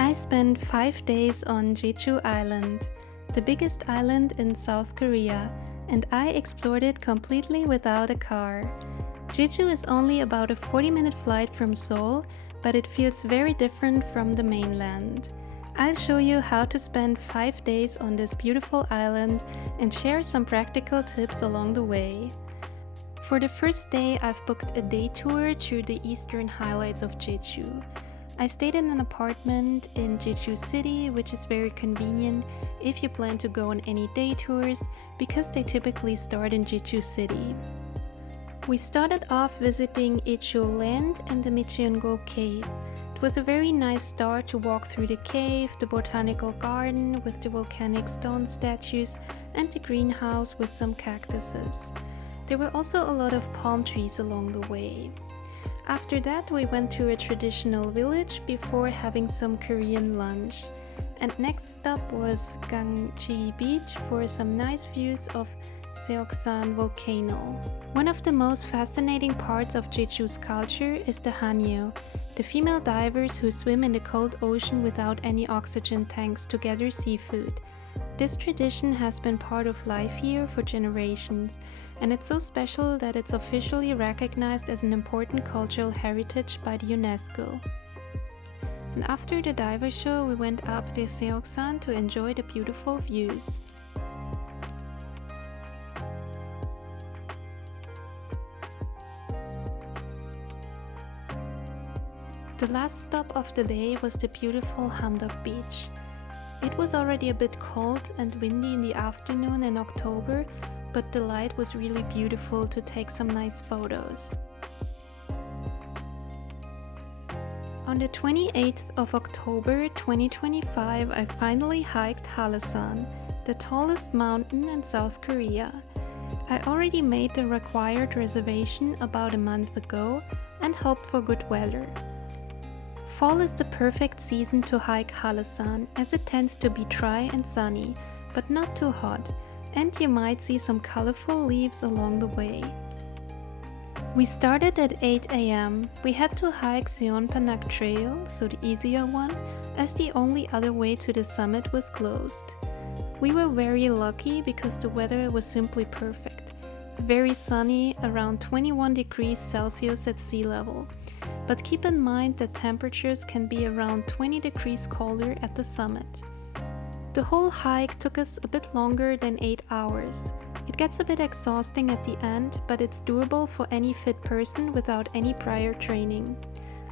I spent 5 days on Jeju Island, the biggest island in South Korea, and I explored it completely without a car. Jeju is only about a 40-minute flight from Seoul, but it feels very different from the mainland. I'll show you how to spend 5 days on this beautiful island and share some practical tips along the way. For the first day, I've booked a day tour through the eastern highlights of Jeju. I stayed in an apartment in Jeju City, which is very convenient if you plan to go on any day tours, because they typically start in Jeju City. We started off visiting Jeju Land and the Micheonggol Cave. It was a very nice start to walk through the cave, the botanical garden with the volcanic stone statues, and the greenhouse with some cactuses. There were also a lot of palm trees along the way. After that, we went to a traditional village before having some Korean lunch. And next stop was Gangji Beach for some nice views of Seogwipo volcano. One of the most fascinating parts of Jeju's culture is the Hanyeo, the female divers who swim in the cold ocean without any oxygen tanks to gather seafood. This tradition has been part of life here for generations, and it's so special that it's officially recognized as an important cultural heritage by the UNESCO. And after the diver show, we went up the Seogsan to enjoy the beautiful views. The last stop of the day was the beautiful Hamdok Beach. It was already a bit cold and windy in the afternoon in October, but the light was really beautiful to take some nice photos. On the 28th of October 2025, I finally hiked Hallasan, the tallest mountain in South Korea. I already made the required reservation about a month ago and hoped for good weather. Fall is the perfect season to hike Hallasan, as it tends to be dry and sunny, but not too hot, and you might see some colorful leaves along the way. We started at 8 a.m. We had to hike Seonpanak Trail, so the easier one, as the only other way to the summit was closed. We were very lucky because the weather was simply perfect. Very sunny, around 21 degrees Celsius at sea level. But keep in mind that temperatures can be around 20 degrees colder at the summit. The whole hike took us a bit longer than 8 hours. It gets a bit exhausting at the end, but it's doable for any fit person without any prior training.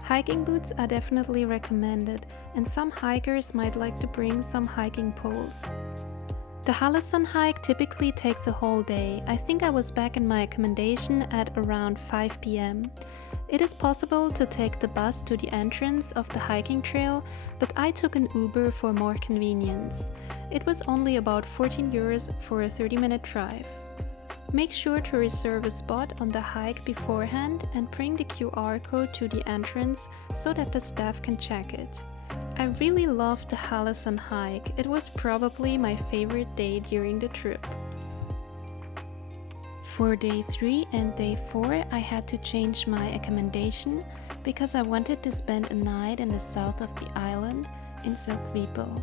Hiking boots are definitely recommended, and some hikers might like to bring some hiking poles. The Hallasan hike typically takes a whole day. I think I was back in my accommodation at around 5 p.m. It is possible to take the bus to the entrance of the hiking trail, but I took an Uber for more convenience. It was only about 14 euros for a 30-minute drive. Make sure to reserve a spot on the hike beforehand and bring the QR code to the entrance so that the staff can check it. I really loved the Hallasan hike. It was probably my favorite day during the trip. For day 3 and day 4, I had to change my accommodation because I wanted to spend a night in the south of the island in Seogwipo.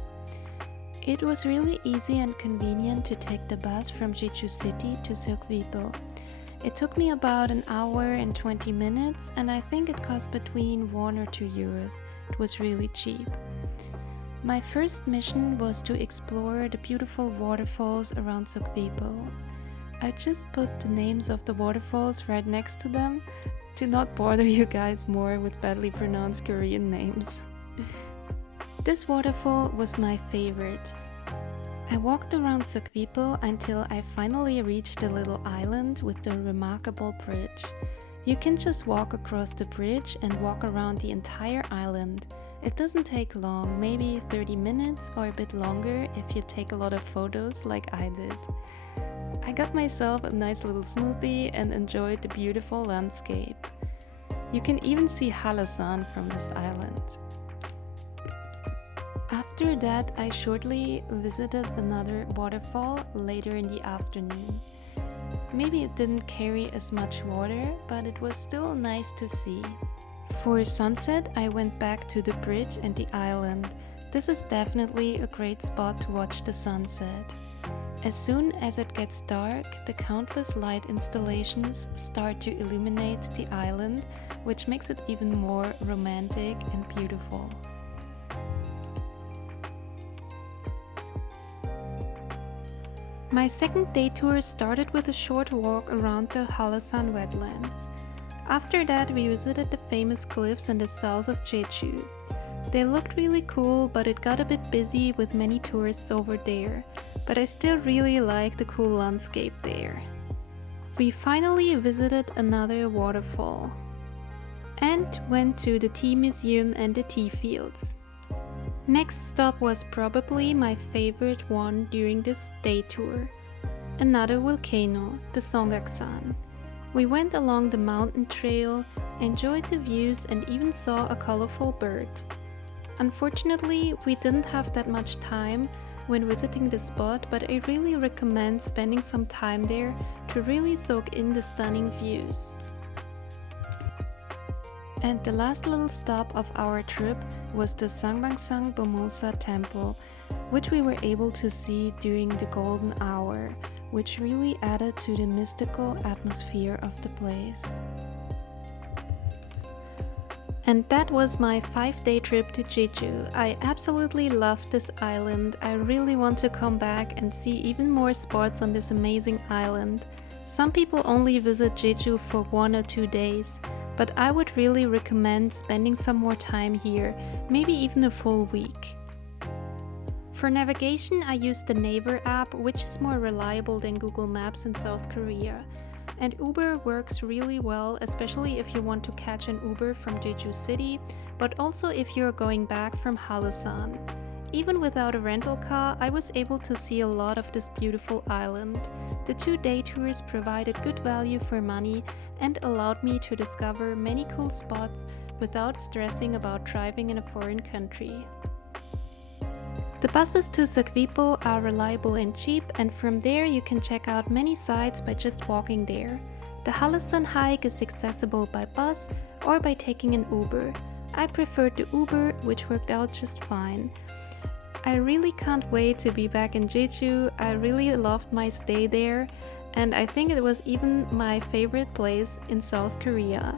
It was really easy and convenient to take the bus from Jeju City to Seogwipo. It took me about an hour and 20 minutes, and I think it cost between 1 or 2 euros. It was really cheap. My first mission was to explore the beautiful waterfalls around Seogwipo. I just put the names of the waterfalls right next to them to not bother you guys more with badly pronounced Korean names. This waterfall was my favorite. I walked around Seogwipo until I finally reached the little island with the remarkable bridge. You can just walk across the bridge and walk around the entire island. It doesn't take long, maybe 30 minutes or a bit longer if you take a lot of photos like I did. I got myself a nice little smoothie and enjoyed the beautiful landscape. You can even see Hallasan from this island. After that, I shortly visited another waterfall later in the afternoon. Maybe it didn't carry as much water, but it was still nice to see. For sunset, I went back to the bridge and the island. This is definitely a great spot to watch the sunset. As soon as it gets dark, the countless light installations start to illuminate the island, which makes it even more romantic and beautiful. My second day tour started with a short walk around the Hallasan wetlands. After that, we visited the famous cliffs in the south of Jeju. They looked really cool, but it got a bit busy with many tourists over there. But I still really like the cool landscape there. We finally visited another waterfall and went to the tea museum and the tea fields. Next stop was probably my favorite one during this day tour. Another volcano, the Seogwipo. We went along the mountain trail, enjoyed the views and even saw a colorful bird. Unfortunately, we didn't have that much time when visiting the spot, but I really recommend spending some time there to really soak in the stunning views. And the last little stop of our trip was the Sangbangsang Bomosa temple, which we were able to see during the golden hour, which really added to the mystical atmosphere of the place. And that was my 5-day trip to Jeju. I absolutely loved this island. I really want to come back and see even more spots on this amazing island. Some people only visit Jeju for 1 or 2 days, but I would really recommend spending some more time here, maybe even a full week. For navigation, I use the Naver app, which is more reliable than Google Maps in South Korea. And Uber works really well, especially if you want to catch an Uber from Jeju City, but also if you're going back from Hallasan. Even without a rental car, I was able to see a lot of this beautiful island. The 2-day tours provided good value for money and allowed me to discover many cool spots without stressing about driving in a foreign country. The buses to Seogwipo are reliable and cheap, and from there you can check out many sites by just walking there. The Hallasan hike is accessible by bus or by taking an Uber. I preferred the Uber, which worked out just fine. I really can't wait to be back in Jeju. I really loved my stay there, and I think it was even my favorite place in South Korea.